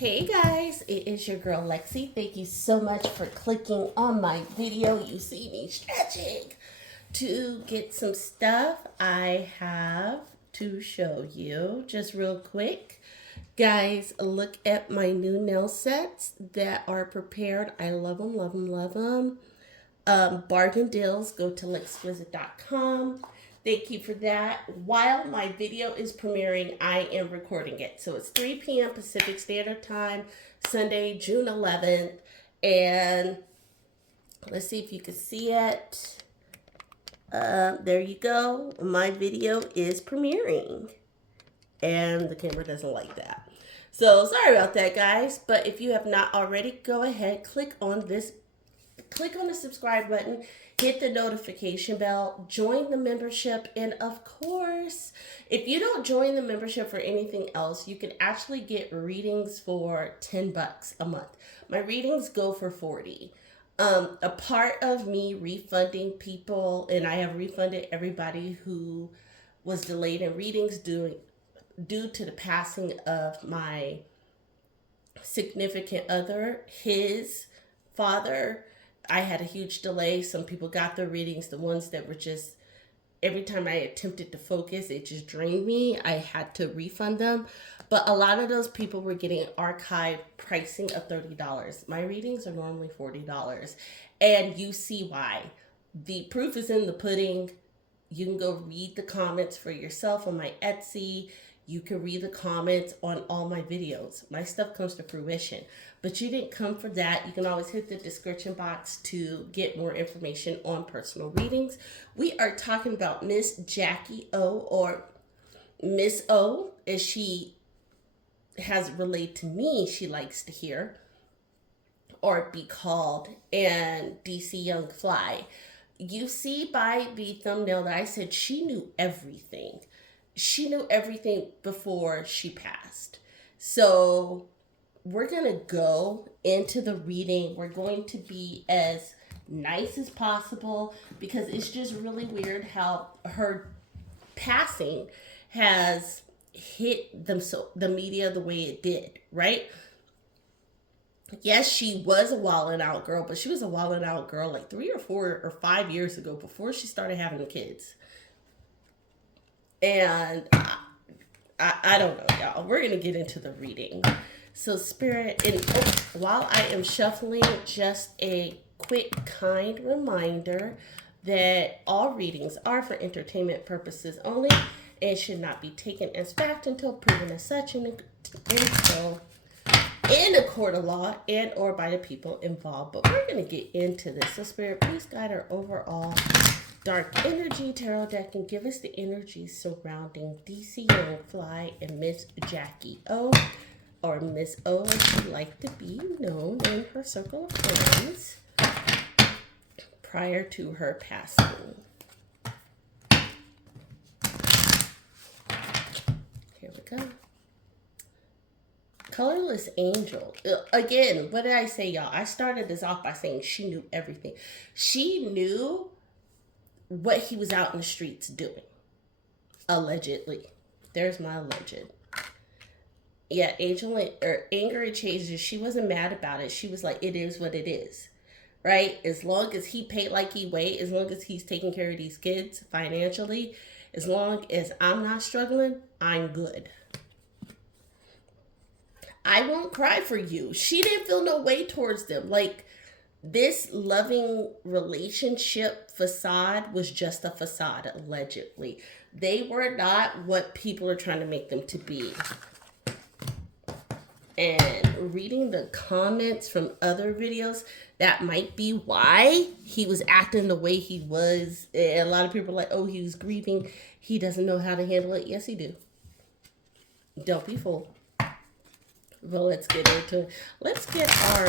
Hey guys, it is your girl Lexi. Thank you so much for clicking on my video. You see me stretching to get some stuff I have to show you just real quick. Guys, look at my new nail sets that are prepared. I love them, love them, love them. Bargain deals, go to lexquisite.com. Thank you for that. While my video is premiering, I am recording it. So it's 3 p.m. Pacific Standard Time, Sunday, June 11th. And let's see if you can see it. There you go. My video is premiering. And the camera doesn't like that. So sorry about that, guys. But if you have not already, go ahead, click on the subscribe button, hit the notification bell, join the membership, and of course, if you don't join the membership for anything else, you can actually get readings for $10 a month. My readings go for $40. A part of me refunding people, and I have refunded everybody who was delayed in readings due to the passing of my significant other, his father. I had a huge delay. Some people got their readings. The ones that were just, every time I attempted to focus, it just drained me. I had to refund them. But a lot of those people were getting archive pricing of $30. My readings are normally $40. And you see why. The proof is in the pudding. You can go read the comments for yourself on my Etsy. You can read the comments on all my videos. My stuff comes to fruition. But you didn't come for that. You can always hit the description box to get more information on personal readings. We are talking about Miss Jackie O, or Miss O, as she has relayed to me she likes to hear or be called, and DC Young Fly. You see by the thumbnail that I said she knew everything. She knew everything before she passed. So we're going to go into the reading. We're going to be as nice as possible because it's just really weird how her passing has hit the media the way it did, right? Yes, she was a wildin' out girl, but she was a wildin' out girl like 3 or 4 or 5 years ago before she started having kids. And I don't know, y'all. We're going to get into the reading. So Spirit, and while I am shuffling, just a quick kind reminder that all readings are for entertainment purposes only and should not be taken as fact until proven as such in a court of law and or by the people involved. But we're going to get into this. So Spirit, please guide our overall dark energy tarot deck and give us the energy surrounding DC Young Fly and Miss Jackie O, or Miss O as she liked to be known in her circle of friends prior to her passing. Here we go. Colorless Angel. Again, what did I say, y'all? I started this off by saying she knew everything. She knew what he was out in the streets doing. Allegedly. There's my alleged. Yeah, anger and changes. She wasn't mad about it. She was like, it is what it is. Right? As long as he paid like he weighed, as long as he's taking care of these kids financially, as long as I'm not struggling, I'm good. I won't cry for you. She didn't feel no way towards them. Like, this loving relationship facade was just a facade, allegedly. They were not what people are trying to make them to be. And reading the comments from other videos, that might be why he was acting the way he was. And a lot of people are like, oh, he was grieving. He doesn't know how to handle it. Yes, he do. Don't be fooled. Well, let's get into it. Let's get our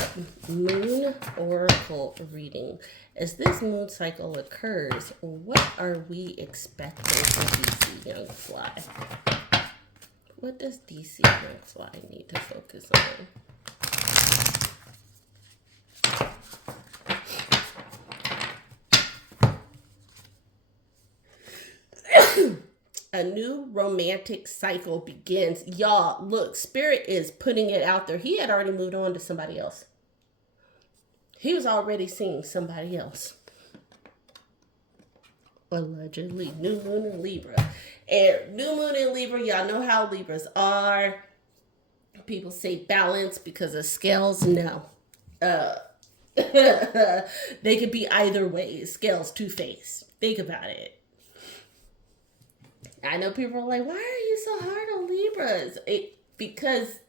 moon oracle reading. As this moon cycle occurs, what are we expecting from DC Young Fly? What does DC Young Fly need to focus on? A new romantic cycle begins. Y'all, look, Spirit is putting it out there. He had already moved on to somebody else. He was already seeing somebody else. Allegedly. New moon in Libra. And new moon in Libra, y'all know how Libras are. People say balance because of scales. No. They could be either way. Scales, two-faced. Think about it. I know people are like, why are you so hard on Libras? Because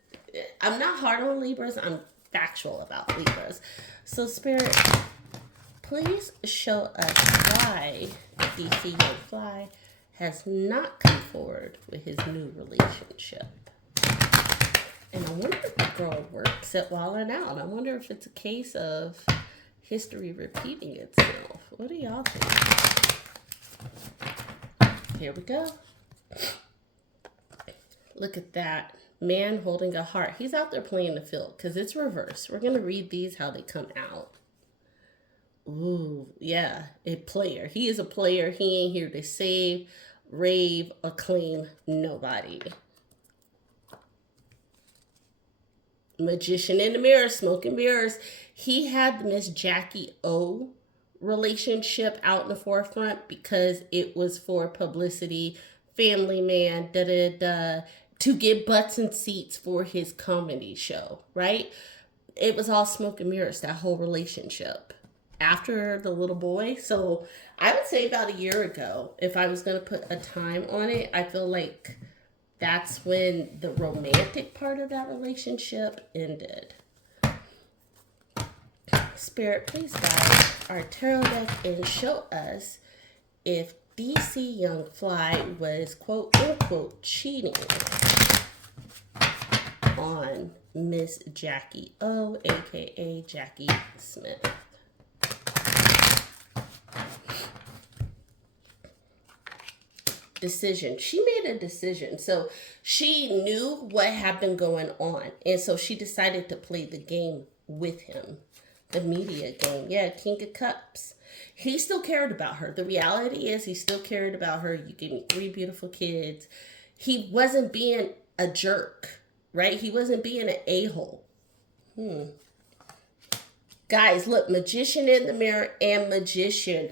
I'm not hard on Libras. I'm factual about Libras. So, Spirit, please show us why DC Young Fly has not come forward with his new relationship. And I wonder if the girl works at Wildin' Out. I wonder if it's a case of history repeating itself. What do y'all think? Here we go. Look at that. Man holding a heart. He's out there playing the field because it's reversed. We're going to read these how they come out. Ooh, yeah. A player. He is a player. He ain't here to save, rave, or claim nobody. Magician in the mirror, smoke and mirrors. He had the Miss Jackie O relationship out in the forefront because it was for publicity, family man, to get butts and seats for his comedy show, right? It was all smoke and mirrors, that whole relationship. After the little boy, so I would say about a year ago, if I was going to put a time on it, I feel like that's when the romantic part of that relationship ended. Spirit, please guide our tarot deck and show us if DC Young Fly was quote unquote cheating on Miss Jackie O, aka Jackie Smith. Decision. She made a decision. So she knew what had been going on. And so she decided to play the game with him. The media game. Yeah, King of Cups. He still cared about her. The reality is he still cared about her. You gave me 3 beautiful kids. He wasn't being a jerk, right? He wasn't being an a-hole. Guys, look, magician in the mirror and magician.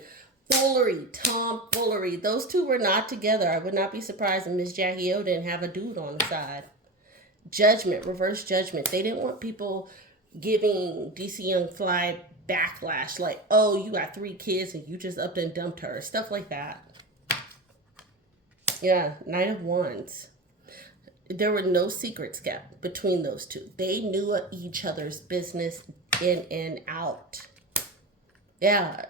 Foolery, tomfoolery. Those two were not together. I would not be surprised if Miss Jackie O didn't have a dude on the side. Judgment, reverse judgment. They didn't want people giving DC Young Fly backlash like, oh, you got 3 kids and you just upped and dumped her. Stuff like that. Yeah, Knight of Wands. There were no secrets kept between those two. They knew each other's business in and out. Yeah,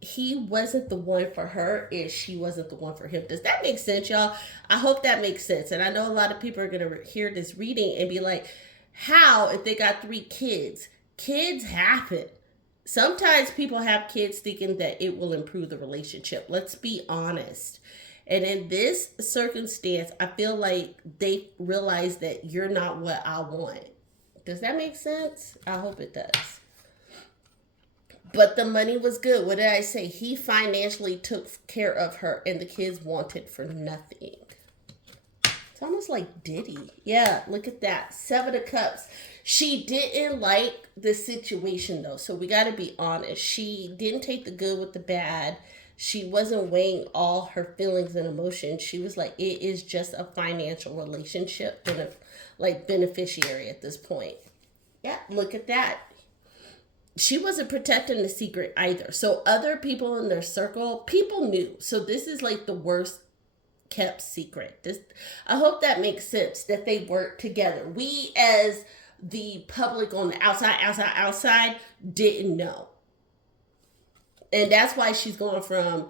he wasn't the one for her and she wasn't the one for him. Does that make sense, y'all? I hope that makes sense. And I know a lot of people are going to hear this reading and be like, how if they got 3 kids? Kids happen. Sometimes people have kids thinking that it will improve the relationship. Let's be honest. And in this circumstance, I feel like they realize that you're not what I want. Does that make sense? I hope it does. But the money was good. What did I say? He financially took care of her and the kids wanted for nothing. It's almost like Diddy. Yeah, look at that. 7 of Cups. She didn't like the situation though. So we got to be honest. She didn't take the good with the bad. She wasn't weighing all her feelings and emotions. She was like, it is just a financial relationship and like beneficiary at this point. Yeah, look at that. She wasn't protecting the secret either. So other people in their circle, people knew. So this is like the worst kept secret. I hope that makes sense that they worked together. We as the public on the outside didn't know. And that's why she's going from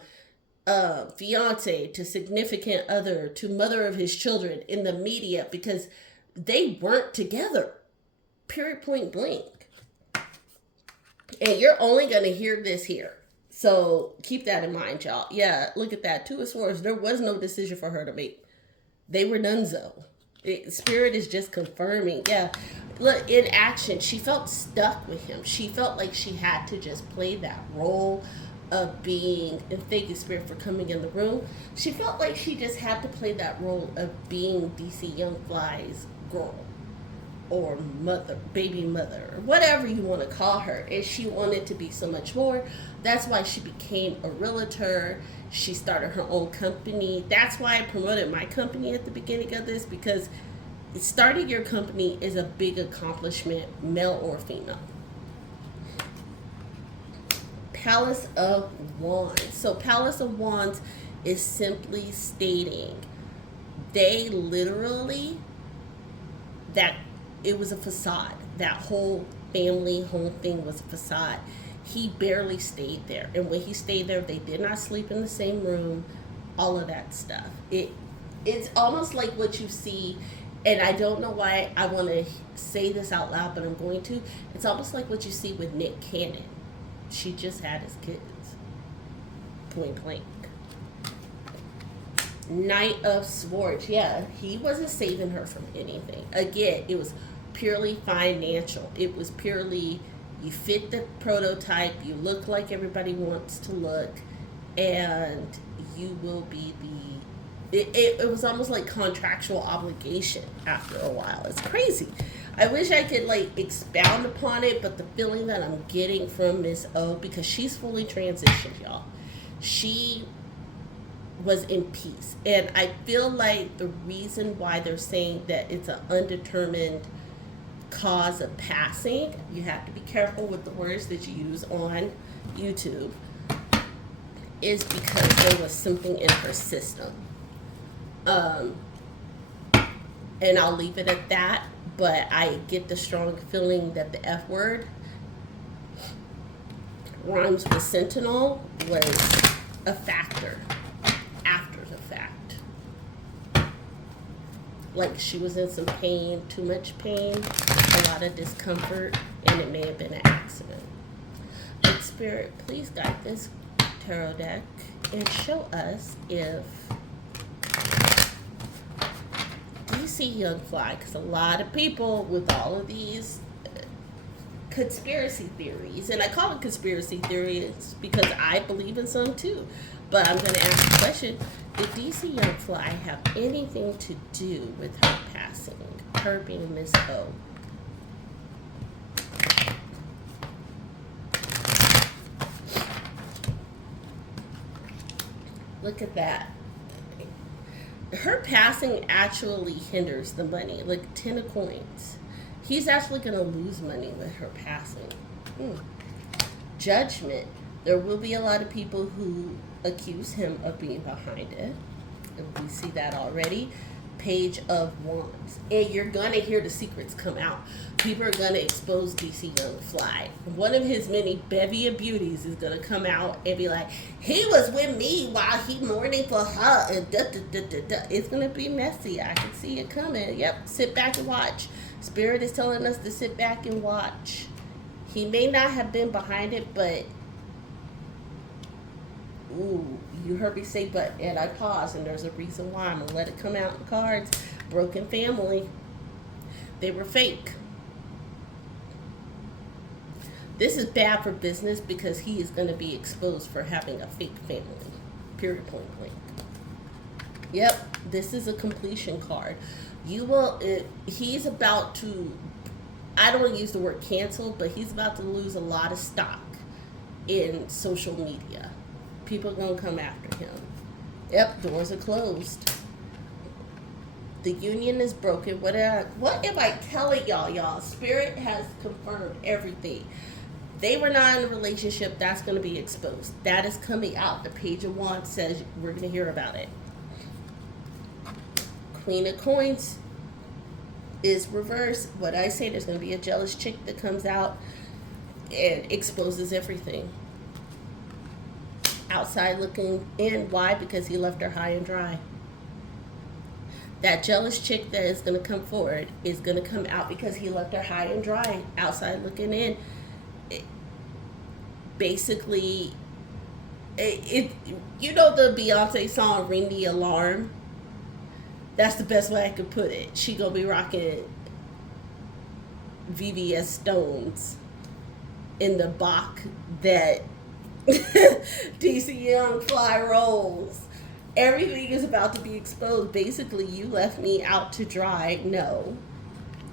fiance to significant other to mother of his children in the media because they weren't together. Period, point blank. And you're only going to hear this here. So keep that in mind, y'all. Yeah, look at that. 2 of Swords. There was no decision for her to make. They were donezo. Spirit is just confirming. Yeah. Look, in action, she felt stuck with him. She felt like she had to just play that role of being, and thank you, Spirit, for coming in the room. She felt like she just had to play that role of being DC Young Fly's girl or mother, baby mother, or whatever you want to call her. And she wanted to be so much more. That's why she became a realtor. She started her own company. That's why I promoted my company at the beginning of this, because starting your company is a big accomplishment, male or female. Palace of Wands. So Palace of Wands is simply stating they literally, that it was a facade. That whole family home thing was a facade. He barely stayed there. And when he stayed there, they did not sleep in the same room, all of that stuff. It's almost like what you see, and I don't know why I want to say this out loud, but I'm going to. It's almost like what you see with Nick Cannon. She just had his kids. Point blank. Knight of Swords. Yeah, he wasn't saving her from anything. Again, it was purely financial. It was purely, you fit the prototype, you look like everybody wants to look, and you will be the... It was almost like contractual obligation after a while. It's crazy. I wish I could like expound upon it, but the feeling that I'm getting from Miss O, because she's fully transitioned, y'all. She was in peace. And I feel like the reason why they're saying that it's an undetermined cause of passing, you have to be careful with the words that you use on YouTube, is because there was something in her system. And I'll leave it at that. But I get the strong feeling that the F word rhymes with sentinel was a factor after the fact. Like she was in some pain, too much pain, a lot of discomfort, and it may have been an accident. But Spirit, please guide this tarot deck and show us if DC Young Fly, because a lot of people with all of these conspiracy theories, and I call it conspiracy theories because I believe in some too, but I'm going to ask the question, did DC Young Fly have anything to do with her passing, her being Miss O? Look at that. Her passing actually hinders the money, like 10 of coins. He's actually going to lose money with her passing. Judgment. There will be a lot of people who accuse him of being behind it. And we see that already. Page of Wands. And you're going to hear the secrets come out. People are going to expose DC Young Fly. One of his many bevy of beauties is going to come out and be like, he was with me while he mourning for her. And It's going to be messy. I can see it coming. Yep. Sit back and watch. Spirit is telling us to sit back and watch. He may not have been behind it, but... Ooh, you heard me say but, and I paused, and there's a reason why. I'm going to let it come out in cards. Broken family. They were fake. This is bad for business because he is going to be exposed for having a fake family. Period, point blank. Yep, this is a completion card. He's about to, I don't want to use the word cancel, but he's about to lose a lot of stock in social media. People are going to come after him. Yep, doors are closed. The union is broken. What am I telling y'all? Spirit has confirmed everything. They were not in a relationship. That's going to be exposed. That is coming out. The Page of Wands says we're going to hear about it. Queen of Coins is reversed. What I say, there's going to be a jealous chick that comes out and exposes everything. Outside looking in. Why? Because he left her high and dry. That jealous chick that is going to come forward is going to come out because he left her high and dry. Outside looking in. Basically, you know the Beyonce song Ring the Alarm? That's the best way I could put it. She gonna be rocking VVS stones in the Bach that DC Young Fly rolls. Everything is about to be exposed. Basically, you left me out to dry. No.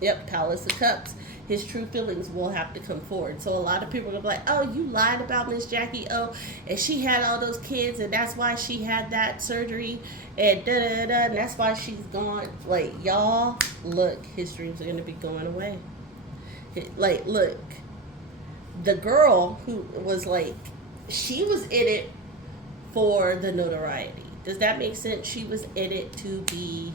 Yep, Palace of Cups. His true feelings will have to come forward. So a lot of people are like, oh, you lied about Miss Jackie O, and she had all those kids, and that's why she had that surgery, and da da da, and that's why she's gone. Like, y'all, look, his dreams are going to be going away. Like, look, the girl who was like, she was in it for the notoriety. Does that make sense? She was in it to be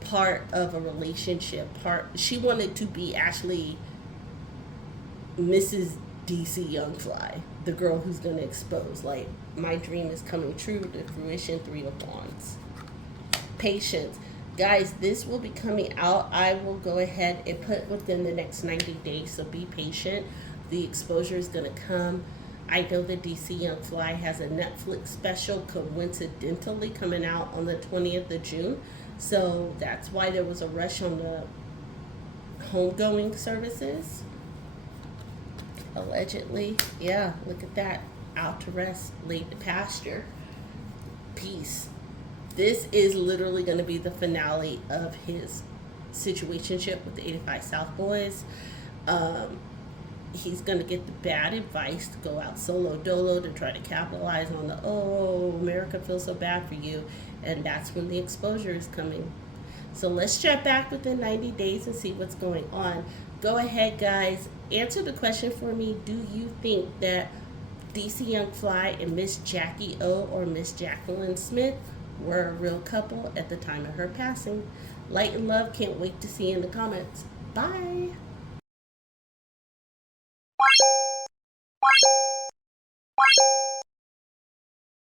part of a relationship. She wanted to be actually Mrs. DC Youngfly, the girl who's going to expose. Like, my dream is coming true to fruition. 3 of Wands. Patience. Guys, this will be coming out. I will go ahead and put within the next 90 days, so be patient. The exposure is going to come. I know that DC Young Fly has a Netflix special coincidentally coming out on the 20th of June. So that's why there was a rush on the homegoing services. Allegedly. Yeah, look at that. Out to rest, laid to pasture. Peace. This is literally going to be the finale of his situationship with the 85 South Boys. He's going to get the bad advice to go out solo dolo to try to capitalize on the, oh, America feels so bad for you. And that's when the exposure is coming. So let's check back within 90 days and see what's going on. Go ahead, guys. Answer the question for me. Do you think that DC Young Fly and Miss Jackie O or Miss Jacqueline Smith were a real couple at the time of her passing? Light and love. Can't wait to see you in the comments. Bye.